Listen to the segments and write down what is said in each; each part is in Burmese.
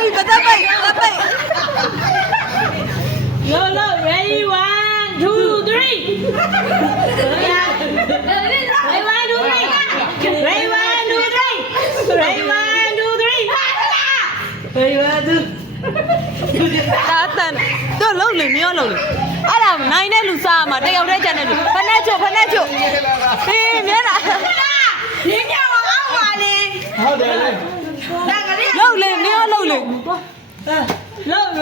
ပြီပတ်သက်ပိတ်ပတ်ပိတ် Lolo ready 1 2 3 ready 1 2 3 ready 1 2 3 ready 1 2 3 ready 1 2တာတန်တို့လုံးလေမရောလုံးလေအဲ့ဒါနိုင်တဲ့လူစားမှာတယောက်တည်းကြံတဲ့လူဖနဲ့ချိုအေးမြဲတာ 你叫我阿华哩， ဟုတ်တယ်လေ 那个哩， လုံးလေမရောလုံးလေ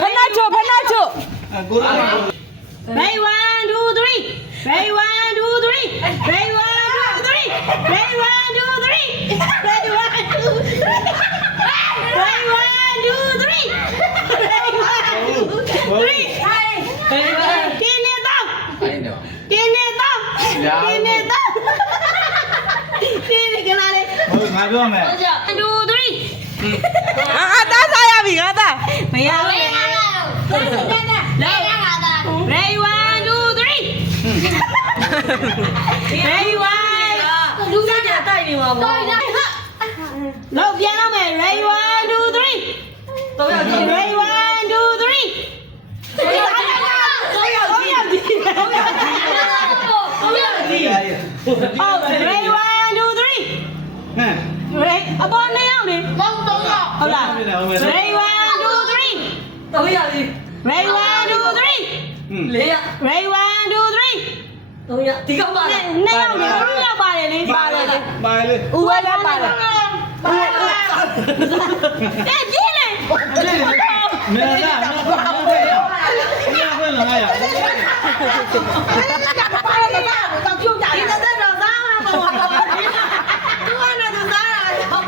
ဖနဲ့ချို ကိုရ ready 1 2 3 ready 1 2 3 ready 1 2 3 ready 1 2 3 ready 1 2 ready 1 2 3 ready 1 2 3 กินเนี่ยต้องกินเนี่ยต้องกินเนี่ยต้องกินเนี่ยกันอะไร ဟုတ်ငါပြောမယ် 1 2 3 အာတားစားရပြီငါသား မရဘူး ready 1 2 3 ready 1လူစားကြတိုက်နေမှာပေါ့လောက်ပြန်တော့မယ် ready 1 2 3 တော့ရပြီ ready 1 2 3 တော့ရပြီဟုတ် ready 1 2 3 ဟမ် ready အပေါ်နေအောင်လေဟုတ်လား ready 1 2 3တော့ရပြီ ready 1 2 3 ready 1 2 3တော့ရဒီကောင်ပါနဲ့နှစ်ယောက်လေဘယ်လောက်ပါတယ်လေပါတယ်လေ ပါလေ ဦးဝဲလည်းပါတယ် အဲ့ဒီလေ မင်းလားမင်းဘာလဲမင်းခွင့်လာရ တော့ပြုတ်ကြတယ်တော့တော့သားမှာပေါ့သူကတော့သားတာဟုတ်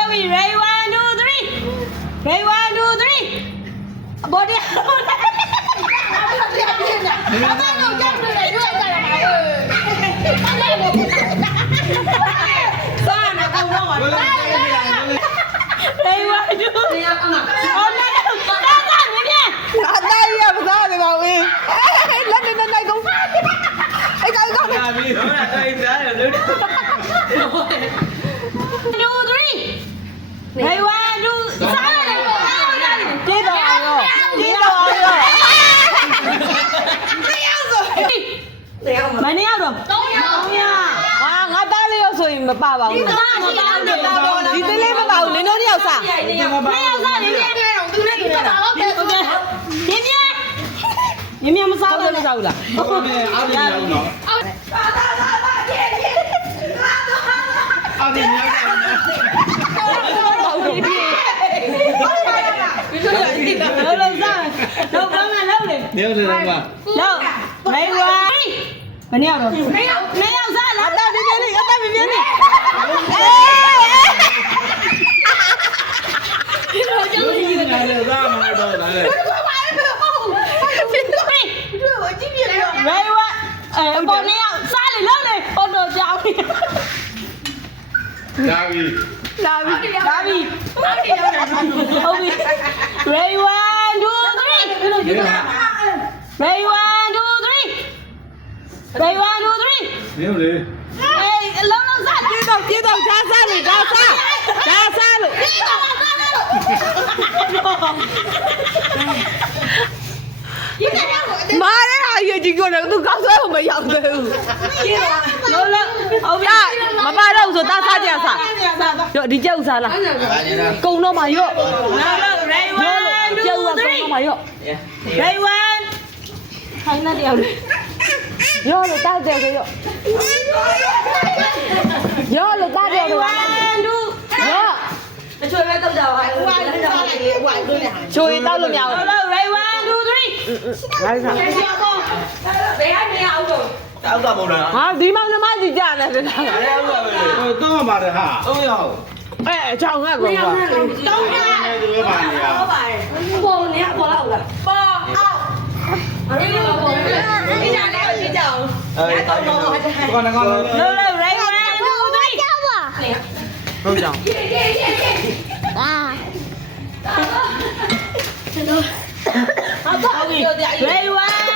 ပြီ ready 1 2 3 ready 1 2 3ဘောဒီစားနေကောင်းတော့ပါ ဘယ်လိုလဲ ready 1 2 3အော်နေတာမင်း အတိုင်းရမစားနေပါဘူးလက်နေနိုင်ကုန်အဲ့ကောင်ကောင် ရပြီတော့တိုင်းစားရလို့ 2 3 ready 1 2စားရတယ် တေးတော်အောင်ရောတေးတော်အောင်ရော မနေ့ကတော့300 ဟာငါသားလေးရောဆိုရင်မပါပါဘူးဒီသေးလေးမပါဘူးနင်တို့တယောက်စား 200စားနေတယ်သူနဲ့တူတာဟုတ်ကဲ့ဟုတ်ကဲ့မြင်မစား စား ဘူး လို့စားဘူးလား ဟုတ်တယ်အားရအောင်နော်အားရညောင်းတယ် လုံးစားတော့ကောင်းလာလို့လေ နေရတယ်ကွာ လို့မေဝါမနေ့ကတော့2ယောက်စားလား အသားပြင်းနေအသားပြင်းနေအေး ဒီလိုရတယ်သားမတော့လားလေ မေဝါပေါ်2ယောက်စားလေလုံးလေဟောတော့ကြောင်းပြီ ဒါပြီ လာပြီ ဒါပြီဟုတ်ပြီ ready 1 2 3 ready 1 2 3 ready 1 2 3 နေလေ အေးလုံးစား ပြေတော့ဓာစားလို့ဓာစားလို့မားရဲ့ဟာရွေးကြည့်ကြတယ်သူကောက်ဆွဲဖို့မရောက်သေးဘူး လုံးလုံးဟုတ်ပြီ မပါတော့ဆိုသားစားကြစားရောဒီကျုပ်စားလားကုံတော့မှာရော့ လုံးလုံး ready 1 ကျုပ် 2 ကကုံတော့မှာ 3 ရော့ ready 1ခိုင်းနေတယ်လေ ရော့လို့တားတယ်ရော့ရော့လို့တားတယ်ရော့ 1 2 ရော့ အချိုပဲတောက်ကြပါဟိုဝိုင်းလို့ရတယ်ဝိုင်းလို့ရတယ် ချိုရင်တောက်လို့မရဘူး လုံးလုံး ready 1 2 3 ငါစား ဘယ်ကနေအောင်တော့ တောက်တာမဟုတ်လား ဟာဒီမောင်နှမကြီးကြာနေတယ်လား တော့ပါတယ်ဟာ3ယောက် အဲအချောင်းကကောကွာ တောင်းတာ ဒီလိုပါနေရ ဟုတ်ပါတယ်ပေါ်နေပေါ်လောက်လားပေါ်အောက်အဲ့ဒီပေါ်ပေါ်ဒီကြတယ်ဒီကြောင် ကောနကော လုံးလုံး ready 1 2 3 ဟုတ်ကြောင် ready 1